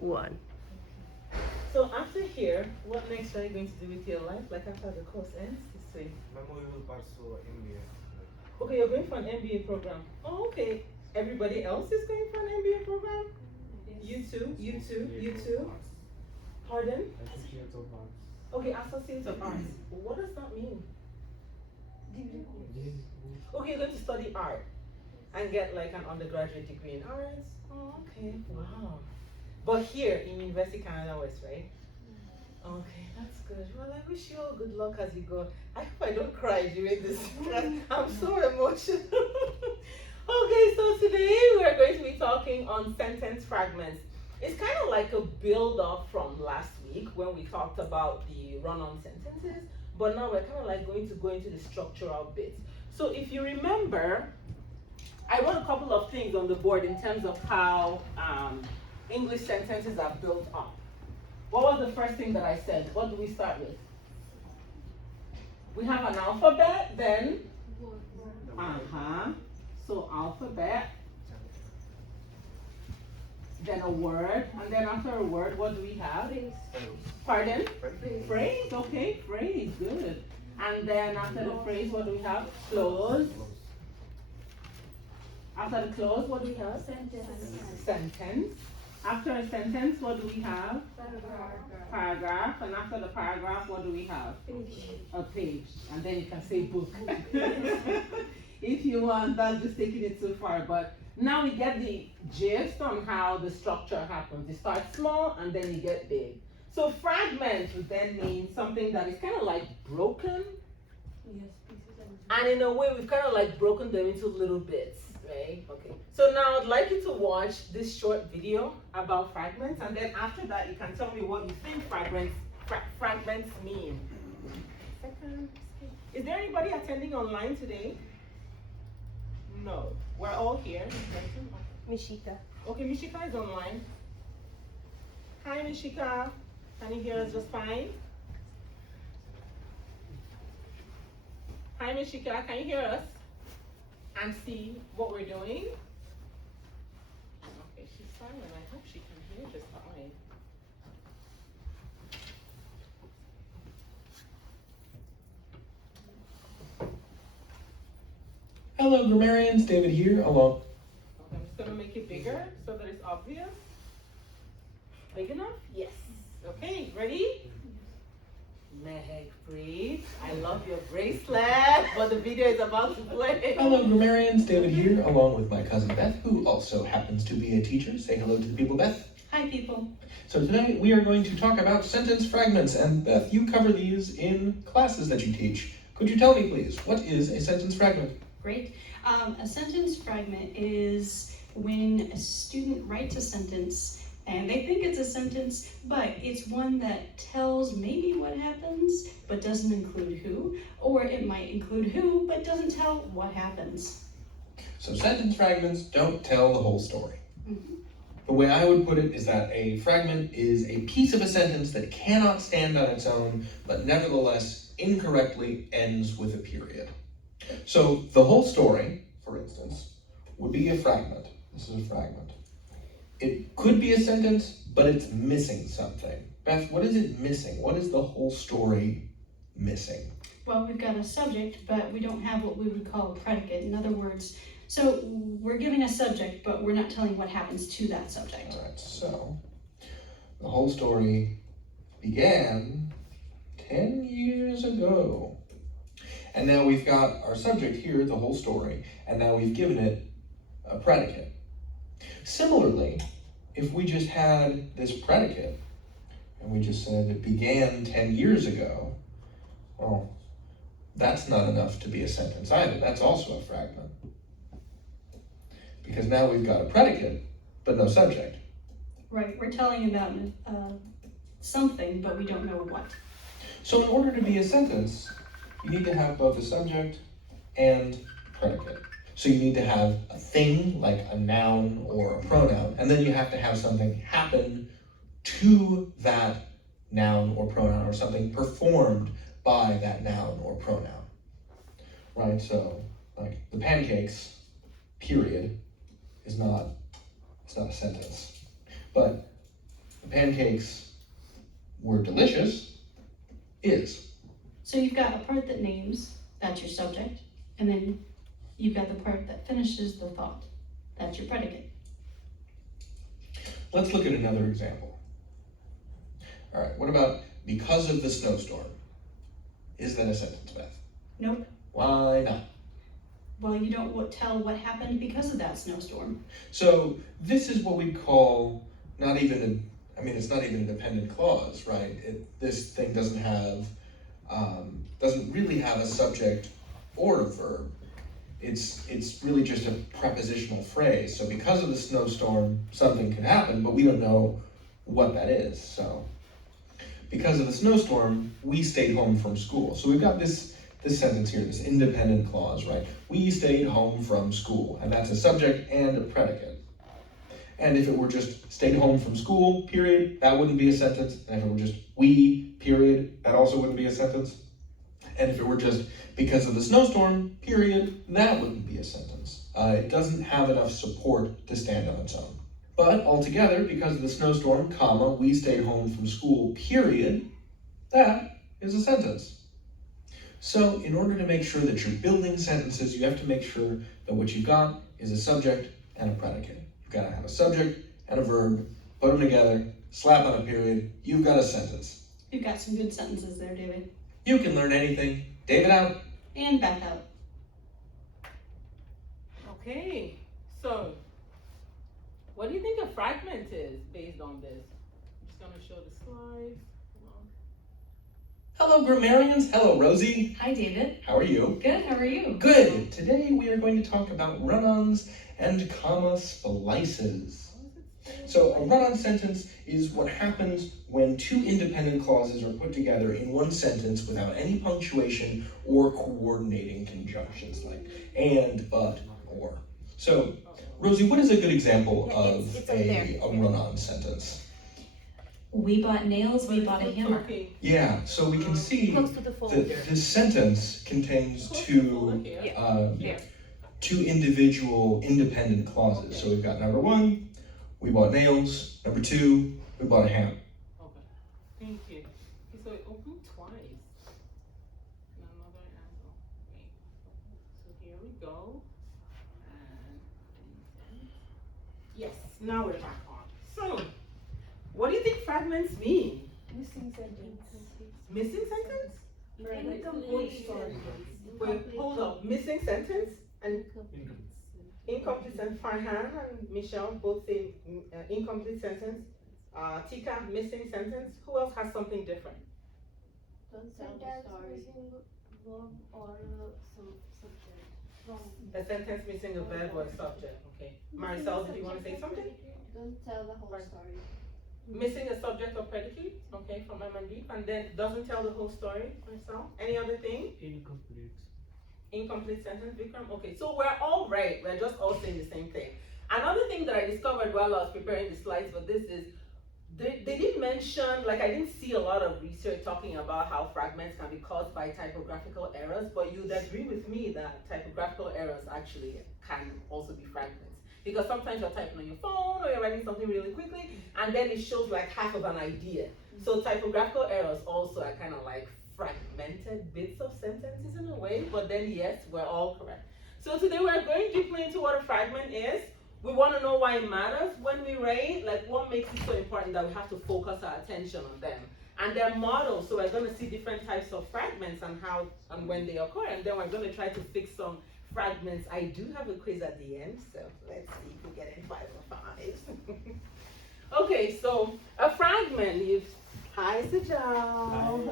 One. So after here, what next are you going to do with your life? Like after the course ends, this way. Memory will pursue MBA. Okay, you're going for an MBA program. Oh, okay. Everybody else is going for an MBA program? You too, you too, you too. Pardon? Associate of Arts. Okay, Associate of Arts. What does that mean? Okay, you're going to study art and get like an undergraduate degree in arts. Oh, okay. Wow. But here in University Canada West, right? Okay, that's good. Well, I wish you all good luck as you go. I hope I don't cry during this class. I'm so emotional. Okay, so today we're going to be talking on sentence fragments. It's kind of like a build-up from last week when we talked about the run-on sentences, but now we're kind of like going to go into the structural bits. So if you remember, I wrote a couple of things on the board in terms of how English sentences are built up. What was the first thing that I said? What do we start with? We have an alphabet, then so alphabet, then a word, and then after a word, what do we have? Phrase. Pardon? Phrase. Phrase, okay, phrase, good. And then after the phrase, what do we have? Clause. After the clause, what do we have? Sentence. Sentence. After a sentence, what do we have? Paragraph. Paragraph. And after the paragraph, what do we have? Page. A page. And then you can say book. If you want, that's just taking it too far. But now we get the gist on how the structure happens. You start small and then you get big. So fragments would then mean something that is kind of like broken. Yes, pieces And in a way, we've kind of like broken them into little bits, right? Okay. So now I'd like you to watch this short video about fragments, and then after that, you can tell me what you think fragments mean. Second. Is there anybody attending online today? No. We're all here. Mishika. Okay, Mishika is online. Hi, Mishika. Can you hear us just fine? Hi, Mishika. Can you hear us and see what we're doing? Okay, she's silent. I hope she can hear just fine. Hello, grammarians. David here, along. Okay, I'm just gonna make it bigger so that it's obvious. Big enough? Yes. Okay, ready? Meg, breathe. I love your bracelet, but the video is about to play. Hello, grammarians. David here, along with my cousin Beth, who also happens to be a teacher. Say hello to the people, Beth. Hi, people. So today we are going to talk about sentence fragments, and Beth, you cover these in classes that you teach. Could you tell me, please, what is a sentence fragment? Great. A sentence fragment is when a student writes a sentence and they think it's a sentence, but it's one that tells maybe what happens, but doesn't include who, or it might include who, but doesn't tell what happens. So sentence fragments don't tell the whole story. Mm-hmm. The way I would put it is that a fragment is a piece of a sentence that cannot stand on its own, but nevertheless incorrectly ends with a period. So the whole story, for instance, would be a fragment. This is a fragment. It could be a sentence, but it's missing something. Beth, what is it missing? What is the whole story missing? Well, we've got a subject, but we don't have what we would call a predicate. In other words, so we're giving a subject, but we're not telling what happens to that subject. All right, so the whole story began 10 years ago. And now we've got our subject here, the whole story, and now we've given it a predicate. Similarly, if we just had this predicate, and we just said it began 10 years ago, well, that's not enough to be a sentence either. That's also a fragment. Because now we've got a predicate, but no subject. Right, we're telling about something, but we don't know what. So in order to be a sentence, you need to have both a subject and predicate. So you need to have a thing, like a noun or a pronoun, and then you have to have something happen to that noun or pronoun, or something performed by that noun or pronoun. Right, so like the pancakes, period, it's not a sentence. But pancakes were delicious is. So you've got a part that names, that's your subject, and then you've got the part that finishes the thought, that's your predicate. Let's look at another example. All right, what about because of the snowstorm? Is that a sentence, Beth? Nope. Why not? Well, you don't tell what happened because of that snowstorm. So this is what we call it's not even a dependent clause, right? This thing doesn't really have a subject or a verb. It's really just a prepositional phrase. So because of the snowstorm, something can happen, but we don't know what that is. So because of the snowstorm, we stayed home from school. So we've got this sentence here, this independent clause, right? We stayed home from school, and that's a subject and a predicate. And if it were just stayed home from school, period, that wouldn't be a sentence. And if it were just we, period, that also wouldn't be a sentence. And if it were just because of the snowstorm, period, that wouldn't be a sentence. It doesn't have enough support to stand on its own. But altogether, because of the snowstorm, comma, we stayed home from school, period, that is a sentence. So in order to make sure that you're building sentences, you have to make sure that what you've got is a subject and a predicate. You've got to have a subject and a verb, put them together, slap on a period, you've got a sentence. You've got some good sentences there, David. You can learn anything. David out. And Beth out. Okay, so what do you think a fragment is based on this? I'm just gonna show the slides. Hello, grammarians. Hello, Rosie. Hi, David. How are you? Good, how are you? Good. Today we are going to talk about run-ons and comma splices. So a run-on sentence is what happens when two independent clauses are put together in one sentence without any punctuation or coordinating conjunctions like and, but, or. So, Rosie, what is a good example of a run-on sentence? We bought nails, we bought a hammer. Yeah, so we can see Close to the folder. that this sentence contains two individual independent clauses. So we've got number one, we bought nails. Number two, we bought a hammer. Okay, thank you. So it opened twice. Another angle. Wait. So here we go. And yes, now we're back on. So, what do you think fragments mean? Missing sentence. Missing sentence? Incomplete story. Wait, hold up. Missing sentence and incomplete sentence. Farhan and Michelle both say incomplete sentence. Tika, missing sentence. Who else has something different? Don't tell the story. Missing verb or some subject. A sentence missing a verb or a subject. Okay. Marisol, did you want to say something? Don't tell the whole story. Missing a subject or predicate. Okay, from M&D. And then doesn't tell the whole story. Marisol. Any other thing? Incomplete. Incomplete sentence, Vikram. Okay, so we're all right. We're just all saying the same thing. Another thing that I discovered while I was preparing the slides for this is they didn't mention, like I didn't see a lot of research talking about how fragments can be caused by typographical errors, but you'd agree with me that typographical errors actually can also be fragments. Because sometimes you're typing on your phone or you're writing something really quickly and then it shows like half of an idea. So typographical errors also are kind of like fragmented bits of sentences in a way, but then yes, we're all correct. So today we're going deeply into what a fragment is. We want to know why it matters when we write, like what makes it so important that we have to focus our attention on them. And they're models, so we're going to see different types of fragments and how and when they occur, and then we're going to try to fix some fragments. I do have a quiz at the end, so let's see if we get in 5 or 5. Okay, so a fragment is hi, Sajal.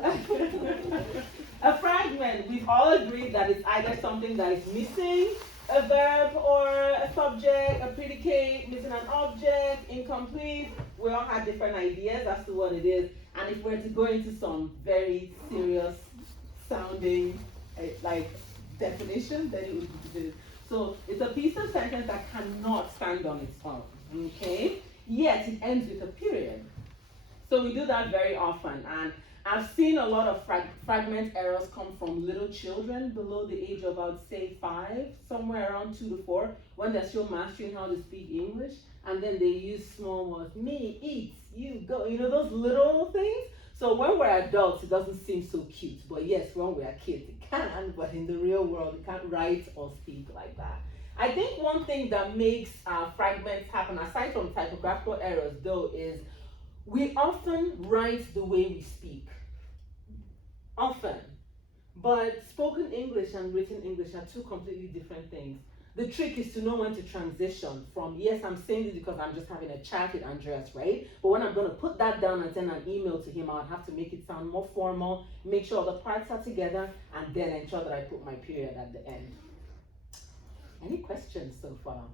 A fragment, we've all agreed that it's either something that is missing a verb or a subject, a predicate, missing an object, incomplete. We all have different ideas as to what it is. And if we're to go into some very serious sounding like definition, then it would be this. So it's a piece of sentence that cannot stand on its own, okay? Yet it ends with a period. So we do that very often, and I've seen a lot of fragment errors come from little children below the age of, I would say, 5, somewhere around 2 to 4, when they're still mastering how to speak English, and then they use small words, me, eat, you go, those little things. So when we're adults, it doesn't seem so cute. But yes, when we're kids, it can. But in the real world, you can't write or speak like that. I think one thing that makes fragments happen, aside from typographical errors, though, is we often write the way we speak. Often. But spoken English and written English are two completely different things. The trick is to know when to transition from, yes, I'm saying this because I'm just having a chat with Andreas, right? But when I'm going to put that down and send an email to him, I'll have to make it sound more formal, make sure the parts are together, and then ensure that I put my period at the end. Any questions so far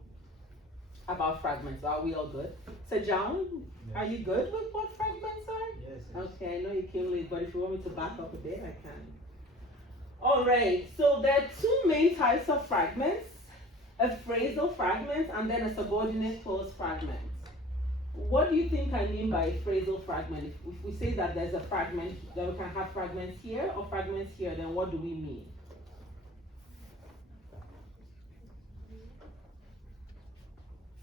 about fragments? Are we all good? So John, are you good with what fragments are? Yes. Okay, I know you came late, but if you want me to back up a bit, I can. All right, so there are two main types of fragments, a phrasal fragment and then a subordinate clause fragment. What do you think I mean by a phrasal fragment? If we say that there's a fragment, that we can have fragments here or fragments here, then what do we mean?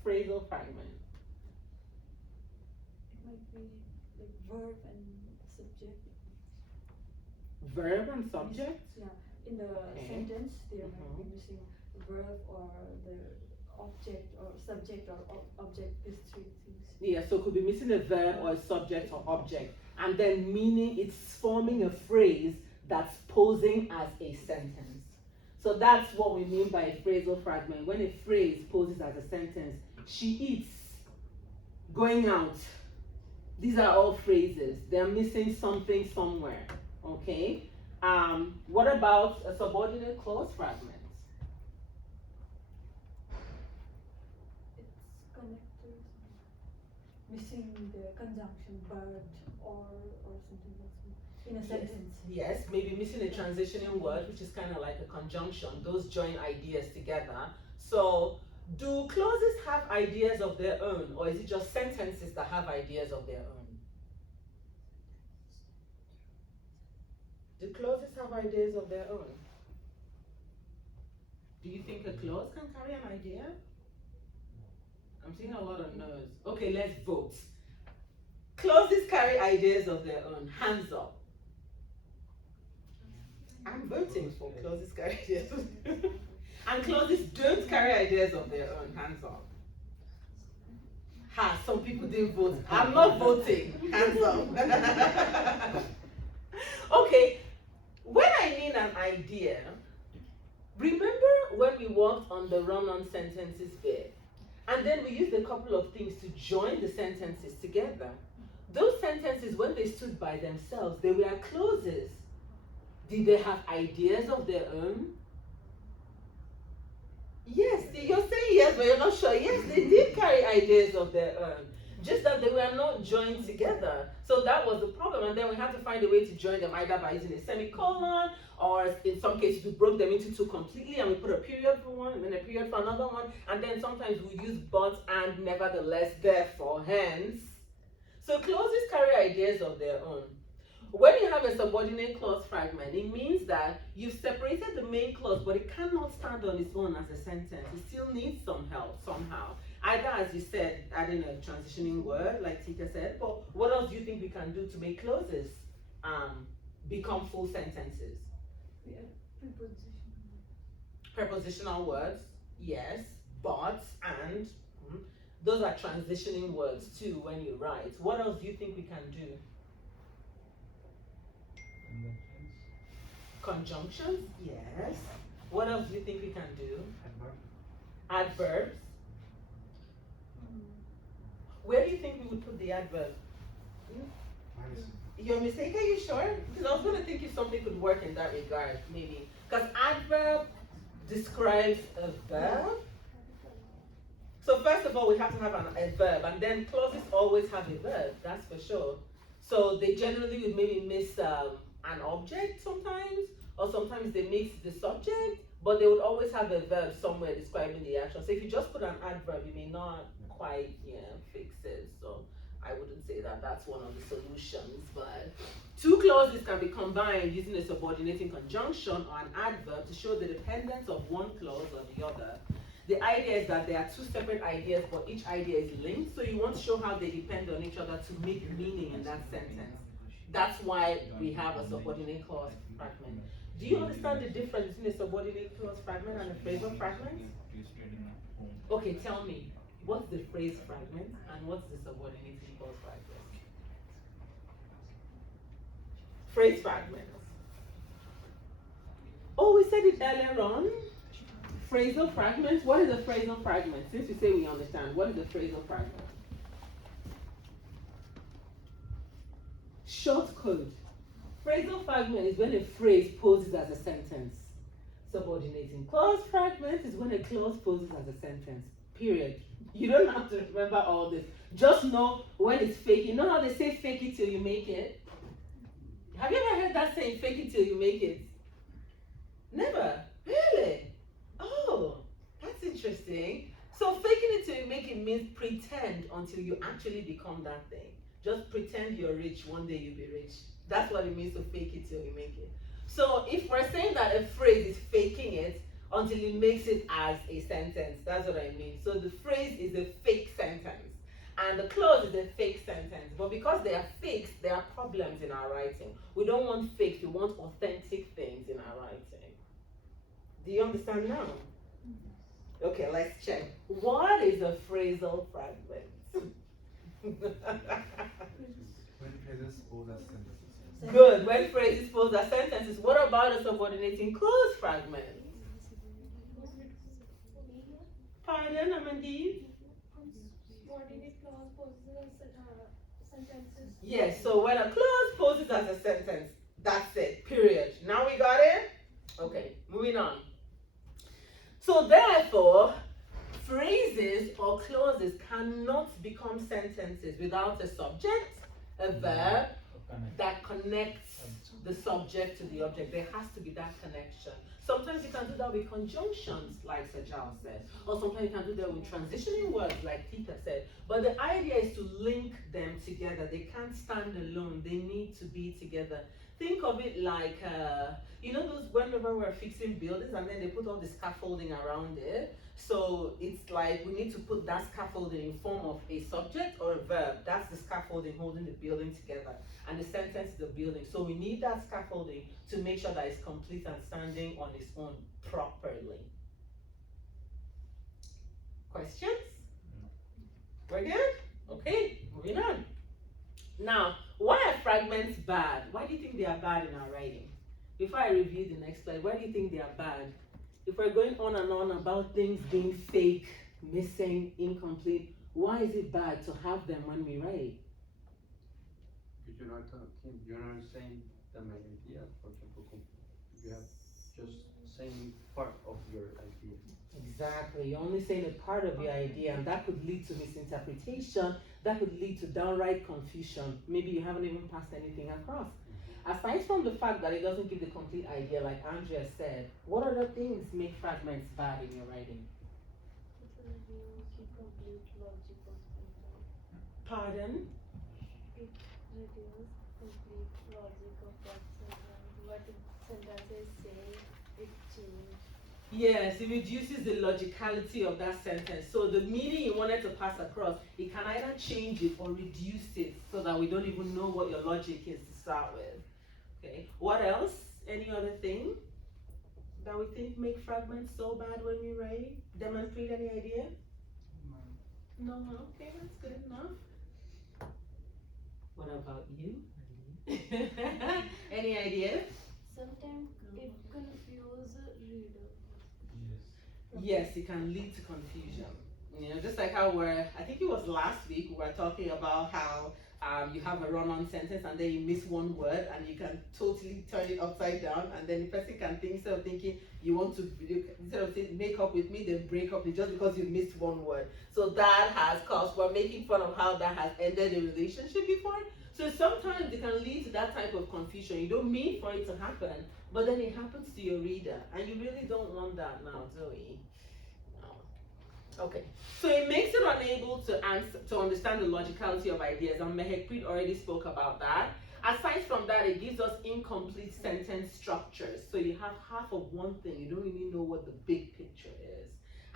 Phrasal fragment. It might be like verb and subject. Verb and subject? Yeah, in the Okay. sentence, there might Mhm. be missing verb or the object or subject or object, these three things. Yeah, so it could be missing a verb or a subject or object, and then meaning it's forming a phrase that's posing as a sentence. So that's what we mean by a phrasal fragment. When a phrase poses as a sentence, she eats, going out. These are all phrases. They're missing something somewhere. Okay? What about a subordinate clause fragment? It's connected, missing the conjunction but or something like that in a sentence. Yes, maybe missing a transitioning word, which is kind of like a conjunction. Those join ideas together. So, do clauses have ideas of their own, or is it just sentences that have ideas of their own? Do clauses have ideas of their own? Do you think a clause can carry an idea? I'm seeing a lot of no's. Okay, let's vote. Clauses carry ideas of their own. Hands up. I'm voting for clauses carry ideas. And clauses don't carry ideas of their own. Hands up. Ha, some people didn't vote. I'm not voting. Hands up. Okay, when I mean an idea, remember when we worked on the run-on sentences bit? And then we used a couple of things to join the sentences together. Those sentences, when they stood by themselves, they were clauses. Did they have ideas of their own? Yes, you're saying yes, but you're not sure. Yes, they did carry ideas of their own. Just that they were not joined together. So that was the problem. And then we had to find a way to join them either by using a semicolon, or in some cases we broke them into two completely and we put a period for one and then a period for another one. And then sometimes we use but, and, nevertheless, therefore, hence. So clauses carry ideas of their own. When you have a subordinate clause fragment, it means that you've separated the main clause, but it cannot stand on its own as a sentence. It still needs some help somehow. Either, as you said, adding a transitioning word, like Tika said, but what else do you think we can do to make clauses become full sentences? Yeah, preposition. Prepositional words, yes, but, and. Those are transitioning words too when you write. What else do you think we can do? Conjunctions, yes. What else do you think we can do? Adverbs. Where do you think we would put the adverb? Your mistake, are you sure? Because I was going to think if something could work in that regard, maybe. Because adverb describes a verb. So first of all, we have to have a verb, and then clauses always have a verb, that's for sure. So they generally would maybe miss an object sometimes, or sometimes they mix the subject, but they would always have a verb somewhere describing the action. So if you just put an adverb, you may not quite fix it. So I wouldn't say that that's one of the solutions, but two clauses can be combined using a subordinating conjunction or an adverb to show the dependence of one clause or the other. The idea is that there are two separate ideas, but each idea is linked. So you want to show how they depend on each other to make meaning in that sentence. That's why we have a subordinate clause fragment. Do you understand the difference between a subordinate clause fragment and a phrasal fragment? Okay, tell me, what's the phrase fragment and what's the subordinate clause fragment? Phrase fragment. Oh, we said it earlier on. Phrasal fragment. What is a phrasal fragment? Since you say we understand, what is a phrasal fragment? Short code. Phrasal fragment is when a phrase poses as a sentence. Subordinating clause fragment is when a clause poses as a sentence. Period. You don't have to remember all this. Just know when it's fake. You know how they say fake it till you make it? Have you ever heard that saying, fake it till you make it? Never? Really? Oh, that's interesting. So faking it till you make it means pretend until you actually become that thing. Just pretend you're rich, one day you'll be rich. That's what it means to fake it till you make it. So if we're saying that a phrase is faking it until it makes it as a sentence, that's what I mean. So the phrase is a fake sentence and the clause is a fake sentence. But because they are fakes, there are problems in our writing. We don't want fakes, we want authentic things in our writing. Do you understand now? Okay, let's check. What is a phrasal fragment? When phrases pose as sentences. Good. When phrases pose as sentences. What about a subordinating clause fragment? Pardon, Amandeep? Subordinate clause poses sentences. Yes, so when a clause poses as a sentence, that's it, period. Now we got it? Okay, moving on. So therefore, phrases or clauses cannot become sentences without a subject, a verb that connects the subject to the object. There has to be that connection. Sometimes you can do that with conjunctions, like Sir Giles said, or sometimes you can do that with transitioning words, like Peter said. But the idea is to link them together. They can't stand alone. They need to be together. Think of it like, you know those, whenever we're fixing buildings and then they put all the scaffolding around it. So it's like we need to put that scaffolding in form of a subject or a verb. That's the scaffolding holding the building together. And the sentence is the building. So we need that scaffolding to make sure that it's complete and standing on its own properly. Questions? We're good? Okay, moving on. Now, why are fragments bad? Why do you think they are bad in our writing? Before I review the next slide, why do you think they are bad? If we're going on and on about things being fake, missing, incomplete, why is it bad to have them when we write? You're not talking, you're not saying the main idea. For example, you have just saying part of your idea. Exactly. You're only saying a part of your idea, and that could lead to misinterpretation. That could lead to downright confusion. Maybe you haven't even passed anything across. Aside from the fact that it doesn't give the complete idea, like Andrea said, what other things make fragments bad in your writing? Pardon? It reduces complete logic of that sentence. What the sentence is saying, it changes. Yes, it reduces the logicality of that sentence. So the meaning you wanted to pass across, it can either change it or reduce it so that we don't even know what your logic is to start with. Okay, what else? Any other thing that we think make fragments so bad when we write? Demonstrate any idea? No, okay, that's good enough. What about you? Any ideas? Sometimes it confuses reader. Yes, it can lead to confusion. You know, just like how I think it was last week, we were talking about how you have a run-on sentence and then you miss one word and you can totally turn it upside down, and then the person can think, instead of thinking you want to, instead of saying make up with me, then break up with just because you missed one word. So that has caused, we're making fun of how that has ended a relationship before. So sometimes it can lead to that type of confusion. You don't mean for it to happen, but then it happens to your reader, and you really don't want that now, Zoe. No. Okay, so it makes it unable to understand the logicality of ideas, and Mehekpreet already spoke about that. Aside from that, it gives us incomplete sentence structures. So you have half of one thing, you don't really know what the big picture is.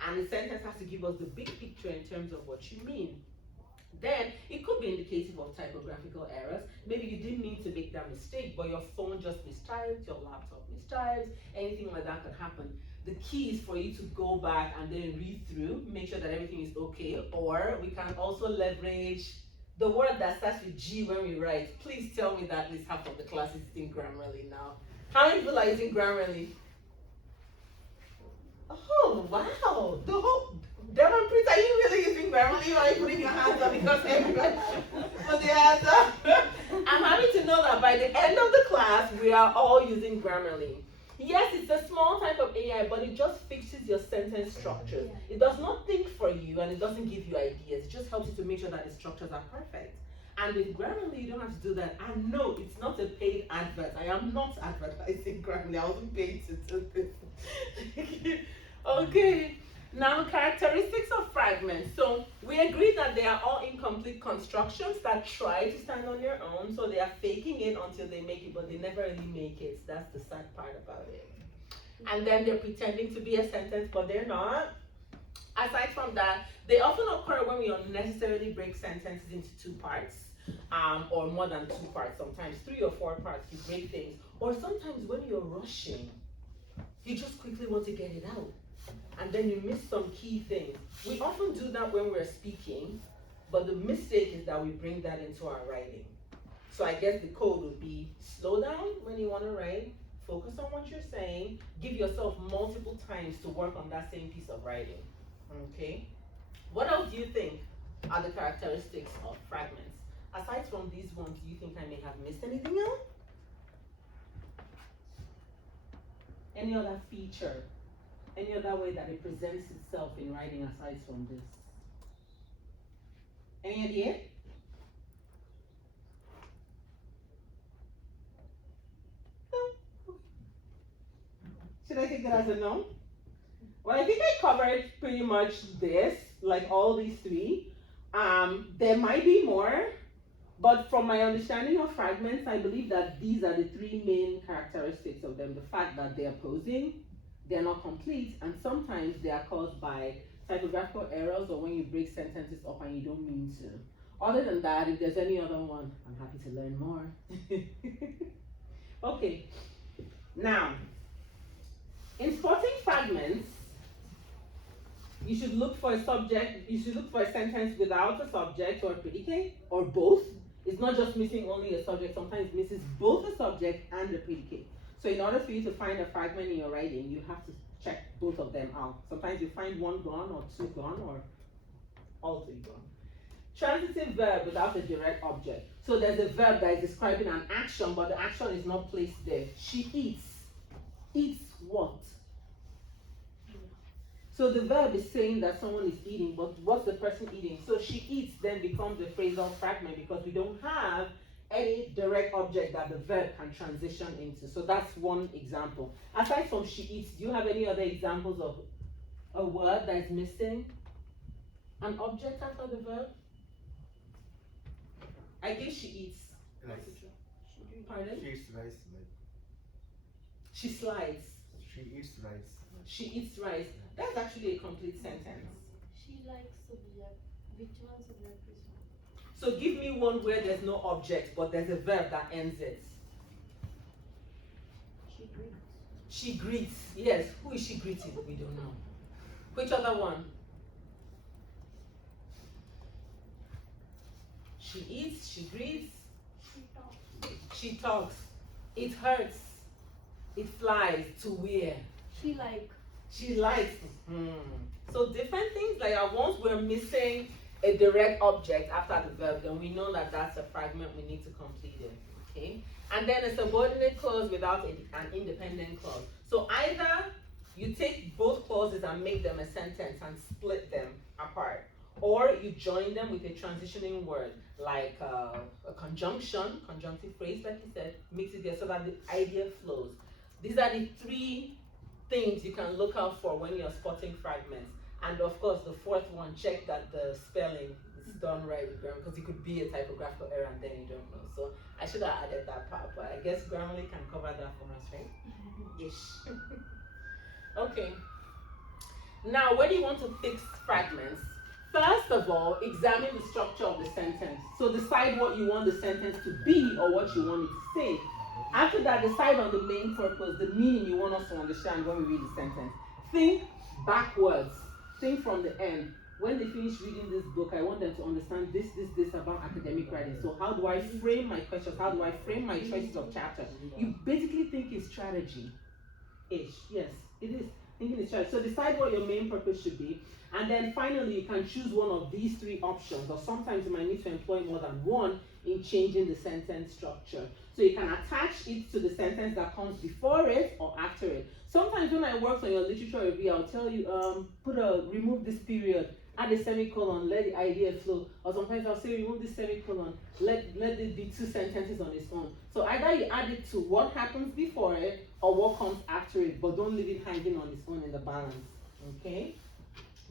And the sentence has to give us the big picture in terms of what you mean. Then it could be indicative of typographical errors. Maybe you didn't mean to make that mistake, but your phone just mistyped, your laptop mistyped, anything like that could happen. The key is for you to go back and then read through, make sure that everything is okay. Or we can also leverage the word that starts with G when we write. Please tell me that at least half of the class is using Grammarly now. How many people are using Grammarly? Oh, wow. The whole Demonprit, are you really using Grammarly, or are you putting your hands up because everybody put their hands up? I'm happy to know that by the end of the class, we are all using Grammarly. Yes, it's a small type of AI, but it just fixes your sentence structures. It does not think for you, and it doesn't give you ideas. It just helps you to make sure that the structures are perfect. And with Grammarly, you don't have to do that. And no, it's not a paid advert. I am not advertising Grammarly. I wasn't paid to do this. Okay. Now, characteristics of fragments. So we agree that they are all incomplete constructions that try to stand on their own. So they are faking it until they make it, but they never really make it. That's the sad part about it. And then they're pretending to be a sentence, but they're not. Aside from that, they often occur when we unnecessarily break sentences into two parts, or more than two parts, sometimes 3 or 4 parts. You break things. Or sometimes when you're rushing, you just quickly want to get it out, and then you miss some key things. We often do that when we're speaking, but the mistake is that we bring that into our writing. So I guess the code would be slow down when you want to write, focus on what you're saying, give yourself multiple times to work on that same piece of writing. Okay? What else do you think are the characteristics of fragments? Aside from these ones, do you think I may have missed anything else? Any other feature? Any other way that it presents itself in writing aside from this? Any idea? No? Should I take that as a no? Well, I think I covered pretty much this, like all these 3. There might be more, but from my understanding of fragments, I believe that these are the 3 main characteristics of them. The fact that they're posing, they're not complete, and sometimes they are caused by typographical errors or when you break sentences up and you don't mean to. Other than that, if there's any other one, I'm happy to learn more. Okay, now, in spotting fragments, you should look for a subject, you should look for a sentence without a subject or a predicate, or both. It's not just missing only a subject, sometimes it misses both a subject and a predicate. So in order for you to find a fragment in your writing, you have to check both of them out. Sometimes you find 1 gone or 2 gone or all 3 gone. Transitive verb without a direct object. So there's a verb that is describing an action, but the action is not placed there. She eats. Eats what? So the verb is saying that someone is eating, but what's the person eating? So she eats then becomes a phrasal fragment because we don't have any direct object that the verb can transition into. So that's one example. Aside from she eats, do you have any other examples of a word that is missing an object after the verb? I guess she eats. Rice. Pardon? She eats rice. Like, She slides. she eats rice. She eats rice. That's actually a complete sentence. She likes subject. Which one subject is one? So give me one where there's no object, but there's a verb that ends it. She greets. She greets. Yes. Who is she greeting? We don't know. Which other one? She eats. She greets. She talks. She talks. It hurts. It flies. To where? She like. She likes. So different things. Like once we're missing a direct object after the verb, then we know that that's a fragment. We need to complete it. Okay. And then a subordinate clause without an independent clause. So either you take both clauses and make them a sentence and split them apart, or you join them with a transitioning word like a conjunction, conjunctive phrase, like you said, mix it there so that the idea flows. These are the 3 things you can look out for when you're spotting fragments. And of course, the 4th one, check that the spelling is done right with grammar, because it could be a typographical error and then you don't know. So I should have added that part, but I guess Grammarly can cover that for us, right? Ish. Okay. Now, when you want to fix fragments, first of all, examine the structure of the sentence. So decide what you want the sentence to be or what you want it to say. After that, decide on the main purpose, the meaning you want us to understand when we read the sentence. Think backwards. Think from the end. When they finish reading this book, I want them to understand this about academic writing. So how do I frame my questions? How do I frame my choices of chapter? You basically think it's strategy-ish. Yes, it is. Thinking it's strategy. So decide what your main purpose should be. And then finally, you can choose one of these three options. Or sometimes you might need to employ more than one in changing the sentence structure. So you can attach it to the sentence that comes before it or after it. Sometimes when I work on your literature review, I'll tell you, remove this period, add a semicolon, let the idea flow. Or sometimes I'll say, remove this semicolon, let it be two sentences on its own. So either you add it to what happens before it or what comes after it, but don't leave it hanging on its own in the balance, okay?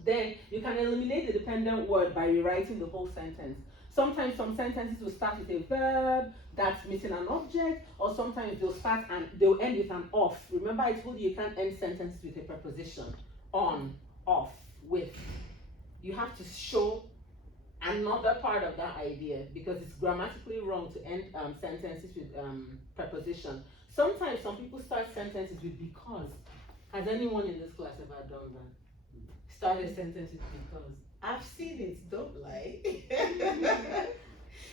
Then you can eliminate the dependent word by rewriting the whole sentence. Sometimes some sentences will start with a verb that's missing an object, or sometimes they'll end with an off. Remember I told you can't end sentences with a preposition. On, off, with. You have to show another part of that idea because it's grammatically wrong to end sentences with preposition. Sometimes some people start sentences with because. Has anyone in this class ever done that? Start a sentence with because. I've seen it, don't lie.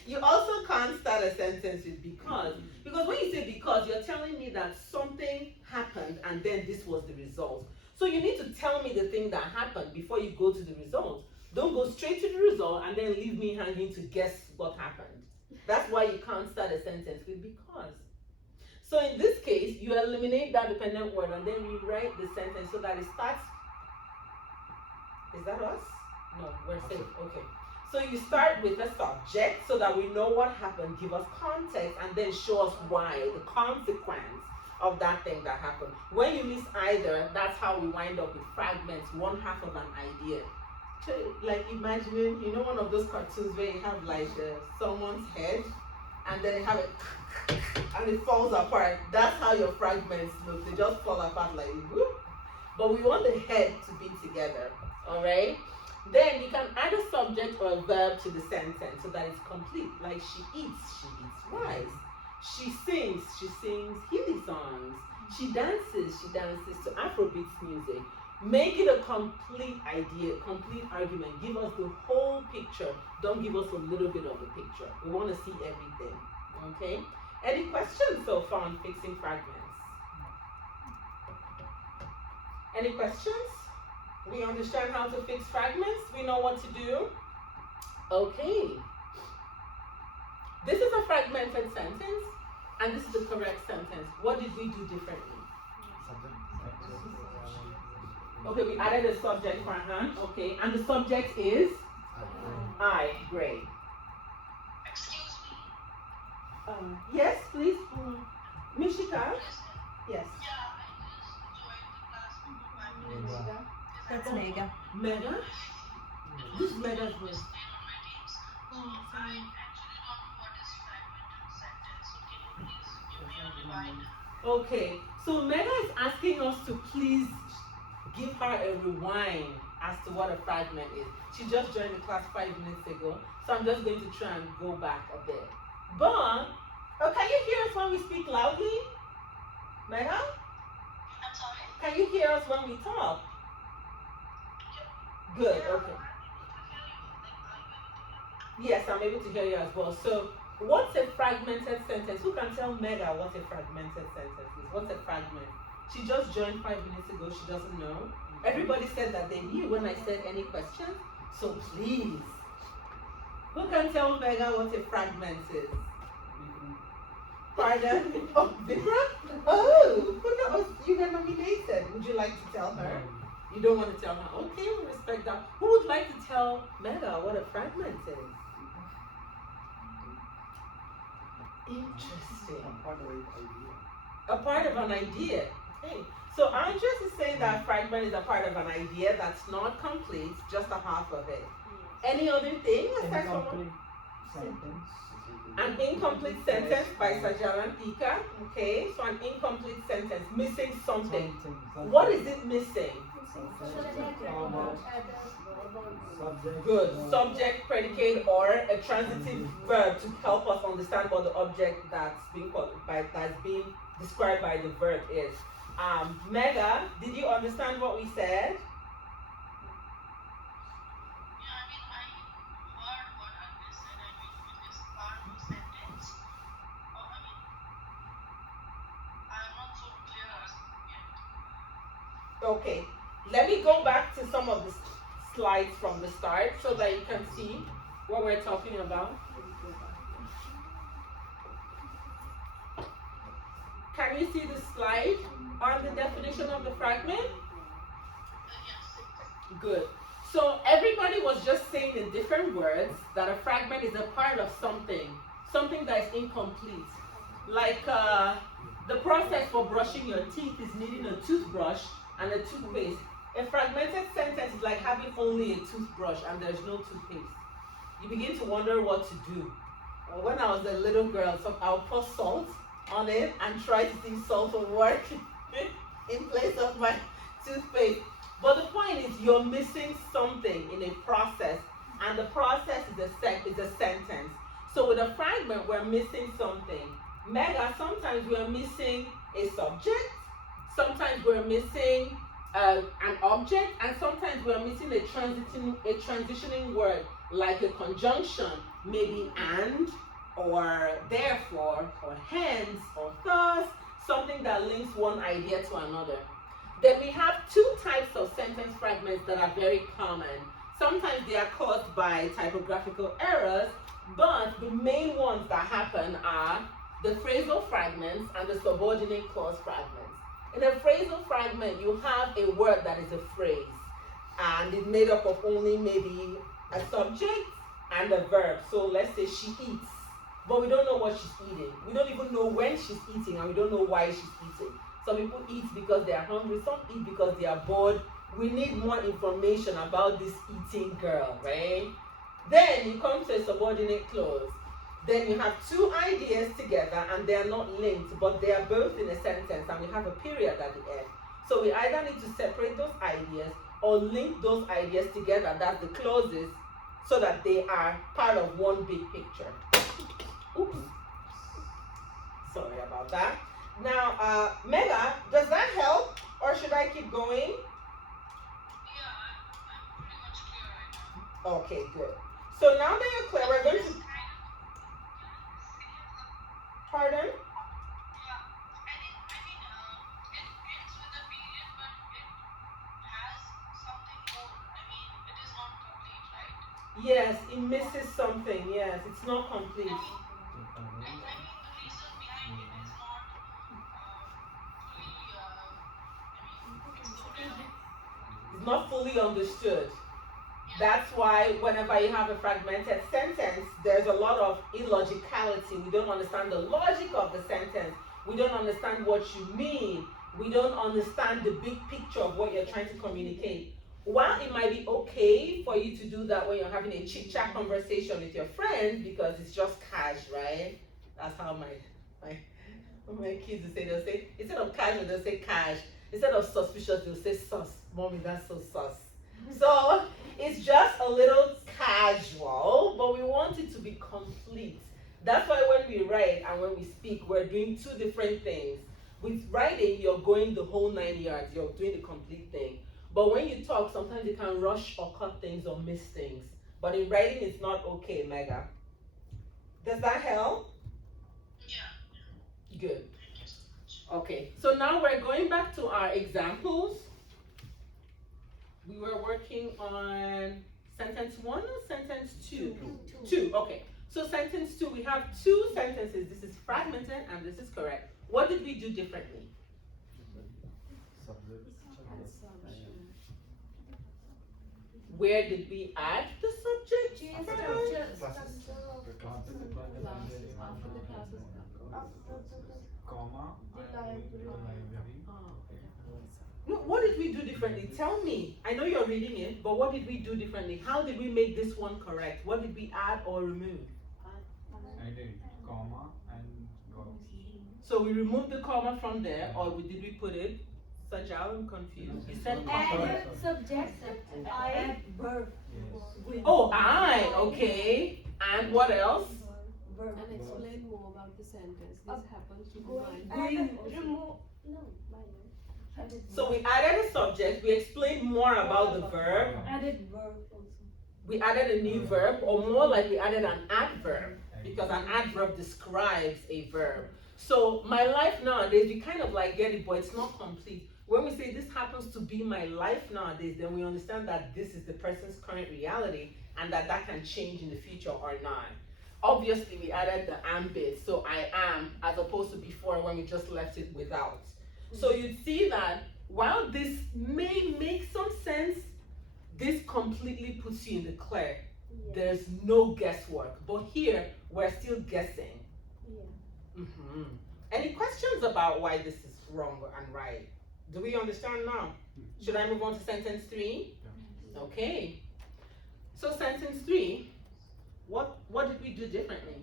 You also can't start a sentence with because when you say because, you're telling me that something happened and then this was the result. So you need to tell me the thing that happened before you go to the result. Don't go straight to the result and then leave me hanging to guess what happened. That's why you can't start a sentence with because. So in this case, you eliminate that dependent word and then rewrite the sentence so that it starts. Is that us? No, we're safe. Okay. So you start with the subject so that we know what happened, give us context, and then show us why, the consequence of that thing that happened. When you miss either, that's how we wind up with fragments, one half of an idea. So, like imagining, you know, one of those cartoons where you have like someone's head, and then you have it, and it falls apart. That's how your fragments look. They just fall apart like whoop. But we want the head to be together. All right. Then you can add a subject or a verb to the sentence so that it's complete. Like she eats rice. She sings Hindi songs. She dances to Afrobeats music. Make it a complete idea, complete argument. Give us the whole picture. Don't give us a little bit of the picture. We want to see everything. Okay? Any questions so far on fixing fragments? Any questions? We understand how to fix fragments. We know what to do. Okay. This is a fragmented sentence, and this is the correct sentence. What did we do differently? Okay, we added a subject, Farhan. Okay, and the subject is? I. Great. Excuse me. Yes, please. Mishika? Yes. Yeah, I just joined the class before 5 minutes ago. That's Mega. Mega? Who's Mega's voice? I actually don't know what is fragmented sentence, so can you please give me a rewind? Okay, so Mega is asking us to please give her a rewind as to what a fragment is. She just joined the class 5 minutes ago, so I'm just going to try and go back a bit. But, can you hear us when we speak loudly? Mega? I'm sorry? Can you hear us when we talk? Good, okay. Yes, I'm able to hear you as well. So, what's a fragmented sentence? Who can tell Mega what a fragmented sentence is? What's a fragment? She just joined 5 minutes ago. She doesn't know. Everybody said that they knew when I said any questions. So please, who can tell Mega what a fragment is? Pardon? Oh, Vikram? Oh, who knows? You were nominated. Would you like to tell her? You don't want to tell her? Okay, we respect that. Who would like to tell Mega what a fragment is? Interesting. A part of the idea. A part of an idea. Okay. So Andres is saying that fragment is a part of an idea that's not complete, just a half of it. Any other thing aside from Incomplete sentence. An incomplete sentence by Sajalan Ika. Okay, so an incomplete sentence, missing something. What is it missing? Good. Subject, predicate, or a transitive verb to help us understand what the object that's being described by the verb is. Mega, did you understand what we said? Yeah, I mean, I heard what Agnes said. I mean, it is part of a sentence. Or, I mean, I'm not so clear as yet. Okay, let me go back to some of the slides from the start so that you can see what we're talking about. Can you see the slide on the definition of the fragment? Yes. Good. So everybody was just saying in different words that a fragment is a part of something that is incomplete. Like the process for brushing your teeth is needing a toothbrush and a toothpaste. A fragmented sentence is like having only a toothbrush and there's no toothpaste. You begin to wonder what to do. When I was a little girl, so I'll pour salt on it and try to see salt will work in place of my toothpaste. But the point is you're missing something in a process, and the process is a sentence. So with a fragment, we're missing something. Mega, sometimes we're missing a subject, sometimes we're missing an object, and sometimes we're missing a transitioning word like a conjunction, maybe and, or therefore, or hence, or thus, something that links one idea to another. Then we have two types of sentence fragments that are very common. Sometimes they are caused by typographical errors, but the main ones that happen are the phrasal fragments and the subordinate clause fragments. In a phrasal fragment, you have a word that is a phrase, and it's made up of only maybe a subject and a verb. So let's say she eats, but we don't know what she's eating. We don't even know when she's eating, and we don't know why she's eating. Some people eat because they are hungry, some eat because they are bored. We need more information about this eating girl, right? Then you come to a subordinate clause. Then you have two ideas together and they are not linked, but they are both in a sentence and we have a period at the end. So we either need to separate those ideas or link those ideas together, that's the clauses, so that they are part of one big picture. Oops. Sorry about that. Now, Mega, does that help or should I keep going? Yeah, I'm pretty much clear right now. Okay, good. So now that you're clear, we're going to... Pardon? Yeah, I mean, it ends with a period, but it has something more. I mean, it is not complete, right? Yes, it misses something. Yes, it's not complete. I mean, the reason behind it is not fully, exploded. It's not fully understood. That's why whenever you have a fragmented sentence, there's a lot of illogicality. We don't understand the logic of the sentence. We don't understand what you mean. We don't understand the big picture of what you're trying to communicate. While it might be okay for you to do that when you're having a chit-chat conversation with your friends because it's just cash, right? That's how my kids will say, they'll say, instead of casual, they'll say cash. Instead of suspicious, they'll say sus. Mommy, that's so sus. So it's just a little casual, but we want it to be complete. That's why when we write and when we speak, we're doing two different things. With writing, you're going the whole 9 yards, you're doing the complete thing. But when you talk, sometimes you can rush or cut things or miss things. But in writing, it's not okay, Mega. Does that help? Yeah. Good. Thank you so much. Okay, so now we're going back to our examples. We were working on sentence 1 or sentence 2? Two, okay. So sentence 2, we have two sentences. This is fragmented and this is correct. What did we do differently? Where did we add the subject? Comma. No, what did we do differently? Tell me. I know you're reading it, but what did we do differently? How did we make this one correct? What did we add or remove? added comma and verb. So we removed the comma from there, or did we put it? Sajal, I'm confused. You said Add subject, I, verb. Yes. oh, I, okay. And what else? Verb. And explain more about the sentence. This happens to be Going, mine. add, remove, No, mine. So we added a subject, we explained more about the verb, added verb also. we added a new verb, or more like we added an adverb, because an adverb describes a verb. So my life nowadays, we kind of like get it, but it's not complete. When we say this happens to be my life nowadays, then we understand that this is the person's current reality and that that can change in the future or not. Obviously, we added the am bit, so I am, as opposed to before when we just left it without. So you'd see that while this may make some sense, this completely puts you in the clear. There's no guesswork, but here we're still guessing. Any questions about why this is wrong and right? Do we understand now? Should I move on to sentence 3? Okay. So sentence 3, what did we do differently?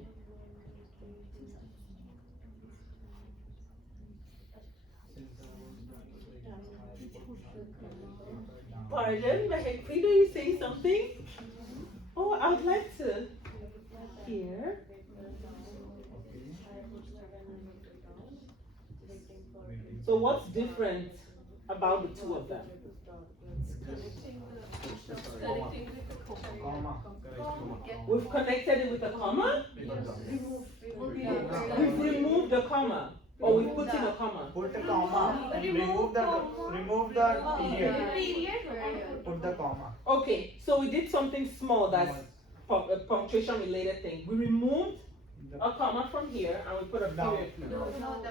Pardon, Mahekri, are you saying something? Oh, I would like to hear. So what's different about the two of them? Connecting with the Comma. Correct. We've connected it with a comma? We've removed the comma. Or we've put in a comma. Put a comma. Remove the period. Put the comma. Okay, so we did something small that's a punctuation related thing. We removed a comma from here and we put a period.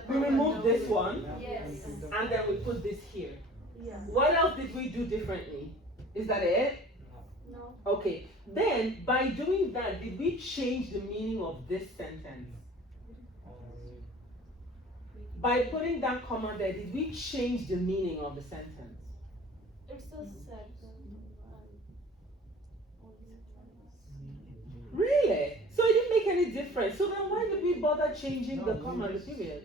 We removed this one Yes. and then we put this here. Yeah. What else did we do differently? Is that it? No. Okay, then by doing that, did we change the meaning of this sentence? By putting that comma there, did we change the meaning of the sentence? It's a set. Really? So it didn't make any difference. So then why did we bother changing the comma and the period?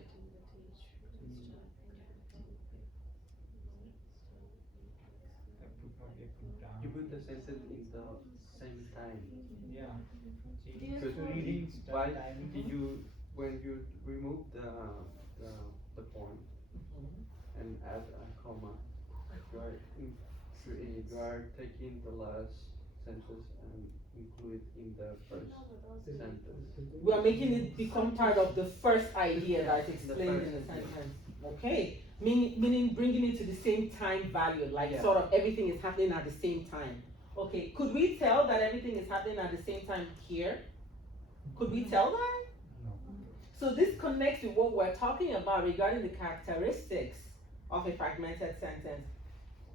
You put the sentence in the same time. Yeah. So reading why timing. did you, when you remove the point and add a comma, you are taking the last sentence and include it in the first sentence. We are making it become part of the first idea that's explained in the sentence. Okay. Meaning bringing it to the same time value, like sort of everything is happening at the same time. Okay, could we tell that everything is happening at the same time here? Could we tell that? No. So this connects with what we're talking about regarding the characteristics of a fragmented sentence.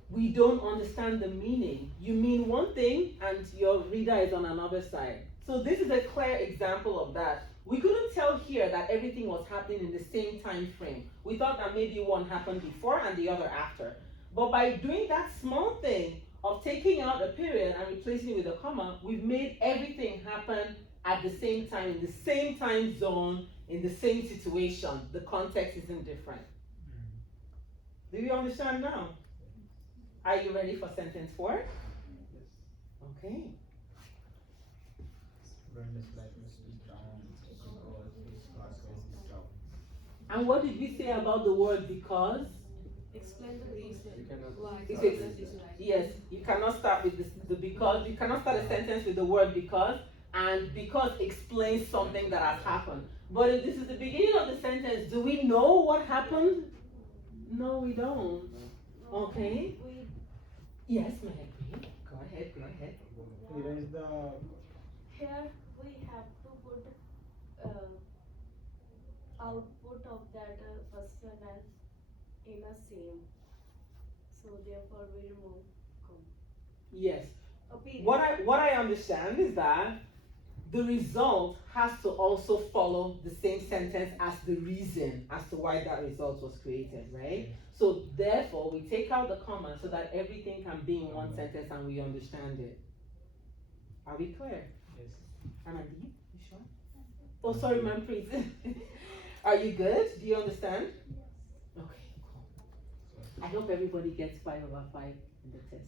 We don't understand the meaning. You mean one thing and your reader is on another side. So this is a clear example of that. We couldn't tell here that everything was happening in the same time frame. We thought that maybe one happened before and the other after. But by doing that small thing of taking out a period and replacing it with a comma, we've made everything happen at the same time, in the same time zone, in the same situation. The context isn't different. Do you understand now? Are you ready for sentence 4? Okay. And what did we say about the word because? Explain the reason. You cannot Why Is the it- sentence is like Yes, you cannot start with the because. You cannot start a sentence with the word because, and because explains something that has happened. But if this is the beginning of the sentence, do we know what happened? No, we don't. Okay. Yes, Mahek. Go ahead, go ahead. Here is the Here we have to put output of that first sentence in a same. So therefore we remove comma. Yes. A period. What I understand is that the result has to also follow the same sentence as the reason as to why that result was created, right? So therefore, we take out the comma so that everything can be in one sentence and we understand it. Are we clear? yes. Anandi, you sure? Oh, sorry, ma'am, please. Are you good? Do you understand? Okay, cool. I hope everybody gets 5/5 in the test.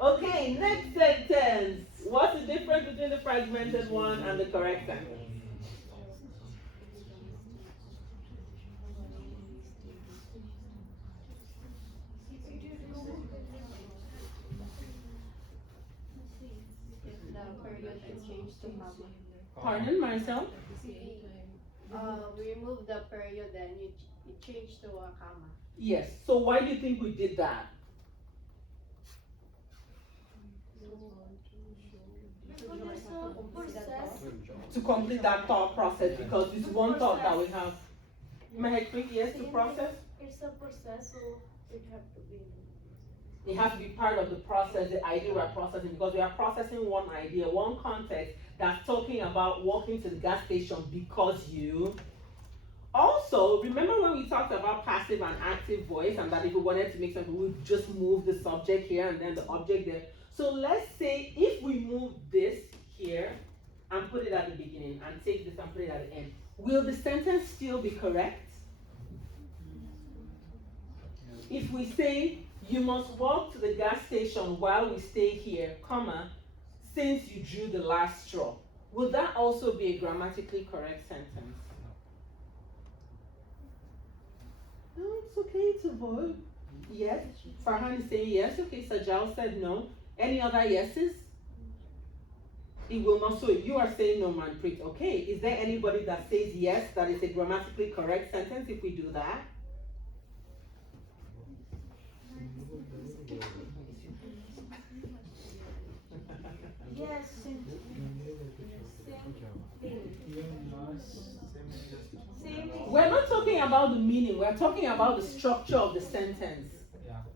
Okay, next sentence. What's the difference between the fragmented one and the correct sentence? If the period is changed to comma. Pardon myself? We remove the period, then you change to a comma. Yes. So why do you think we did that? Because it's a process. To complete that thought process, because it's one thought that we have. Mahekri, yes, to process? It's a process, so it have to be. It has to be part of the process, the idea we're processing, because we are processing one idea, one context that's talking about walking to the gas station because you. Also, remember when we talked about passive and active voice, and that if we wanted to make something, we would just move the subject here and then the object there. So let's say if we move this here and put it at the beginning and take this and put it at the end, will the sentence still be correct? If we say, you must walk to the gas station while we stay here, comma, since you drew the last straw, would that also be a grammatically correct sentence? No, it's okay to vote. Yes. Farhan is saying yes. Okay, Sajal said no. Any other yeses? It will not. So you are saying no, Manpreet. Okay. Is there anybody that says yes, that is a grammatically correct sentence if we do that? Yes, same thing. We're not talking about the meaning. We're talking about the structure of the sentence.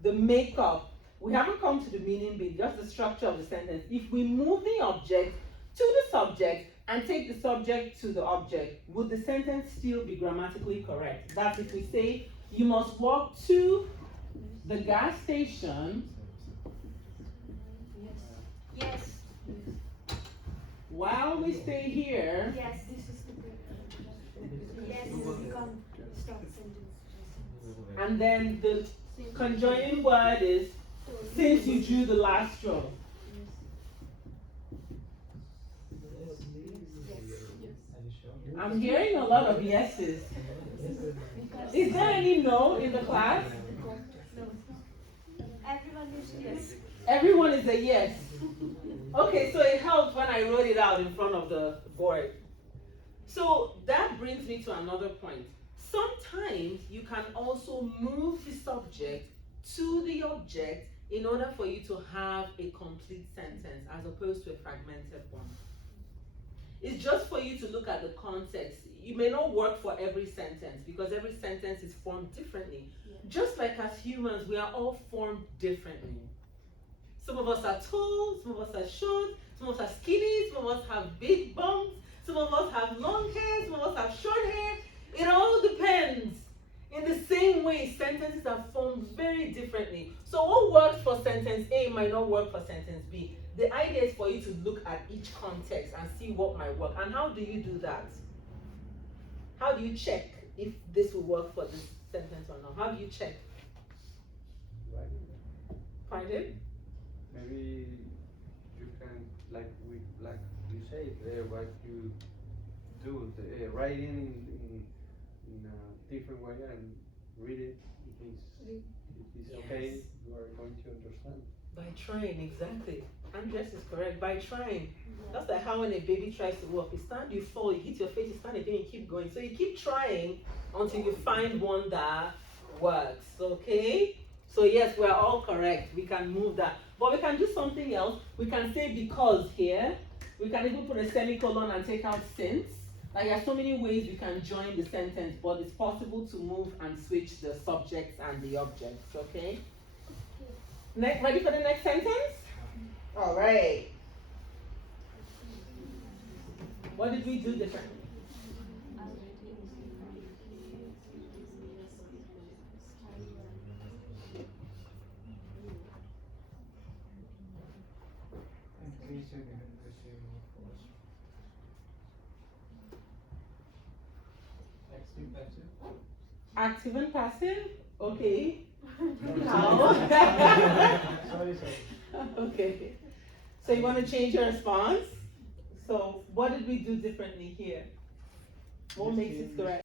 The makeup. We haven't come to the meaning bit, just the structure of the sentence. If we move the object to the subject and take the subject to the object, would the sentence still be grammatically correct? That's if we say, you must walk to the gas station. Yes. While we stay here. Yes. Yes. And then the conjoining word is since you drew the last straw. I'm hearing a lot of yeses. Is there any no in the class? Everyone is yes. Everyone is a yes. Okay, so it helped when I wrote it out in front of the board. So that brings me to another point. Sometimes you can also move the subject to the object in order for you to have a complete sentence as opposed to a fragmented one. It's just for you to look at the context. It may not work for every sentence because every sentence is formed differently. Yeah. Just like as humans, we are all formed differently. Some of us are tall, some of us are short, some of us are skinny, some of us have big bumps, some of us have long hair, some of us have short hair. It all depends. In the same way, sentences are formed very differently. So what works for sentence A might not work for sentence B. The idea is for you to look at each context and see what might work. And how do you do that? How do you check if this will work for this sentence or not? How do you check? Right. Pardon? Maybe you can, like you say, what you do, write in a different way and read it. It is okay. You are going to understand. By trying, exactly. Andres is correct. By trying. That's like how when a baby tries to walk, you stand, you fall, you hit your face, you stand again, you keep going. So you keep trying until you find one that works. Okay? So yes, we're all correct. We can move that. But we can do something else. We can say because here. We can even put a semicolon and take out since. Like there are so many ways we can join the sentence, but it's possible to move and switch the subjects and the objects. Okay? Ready for the next sentence? All right. What did we do differently? Active and passive? Okay. Sorry, How? sorry. Okay. So you want to change your response? So what did we do differently here? What makes it correct?